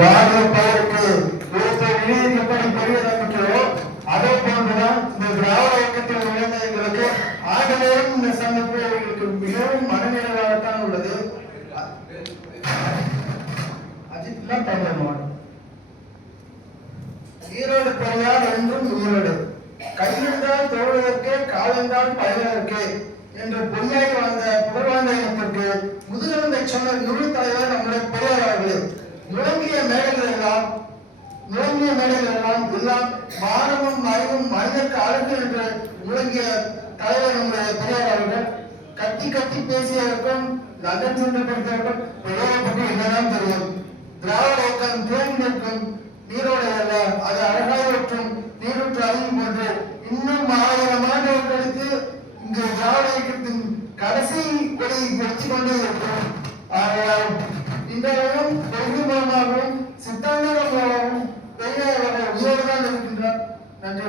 பாரத பயிருக்கு ஒருத்தர் நீர் எப்படி பெரியதாக்கிறோ அதே போன்றுதான் இந்த திராவிட இயக்கத்தில் நுழைந்த எங்களுக்கு ஆண்டுதோறும் இந்த சந்திப்பு எங்களுக்கு மிகவும் மனநிறைவாகத்தான் உள்ளது. அஜித்லாம் தமிழ் ஈரோடு பெரியார் என்றும் ஈரோடு கையெழுந்தால் தோழுவதற்கே காலென்றால் பயிலதற்கே என்று பொய்யாய் வாழ்ந்த புகழ்வாய்ந்த இனத்திற்கு முதுகெலும்பை சொன்ன நுழு தலைவர் நம்முடைய பெரியார் அவர்களே. முழங்கிய மேடைகள் எல்லாம் எல்லாம் மானமும் அறிவும் மனிதற்கு அழகு என்று முழங்கிய தலைவர் நம்முடைய பெரியார் அவர்கள். கத்தி கத்தி பேசியவருக்கும் லண்டன் சென்று படித்தவருக்கும் பெரியாரை பற்றி என்னதான் தெரியும். திராவிட இயக்கம் தேங்கி நிற்கும் நீரோடை அல்ல, அது அழகாயற்றும் நீரூற்று அறிவு போன்று இன்னும் 1000 ஆண்டுகள் கழித்து இங்கு திராவிட இயக்கத்தின் கடைசி கொடி வெடித்துக் கொண்டே இருக்கும். ஆகையால் இன்றையும் கொள்கை மூலமாகவும் சித்தாந்தங்கள் மூலமாகவும் பெரியார் அவர்கள் உயிரோடுதான் இருக்கின்றார். நன்றி.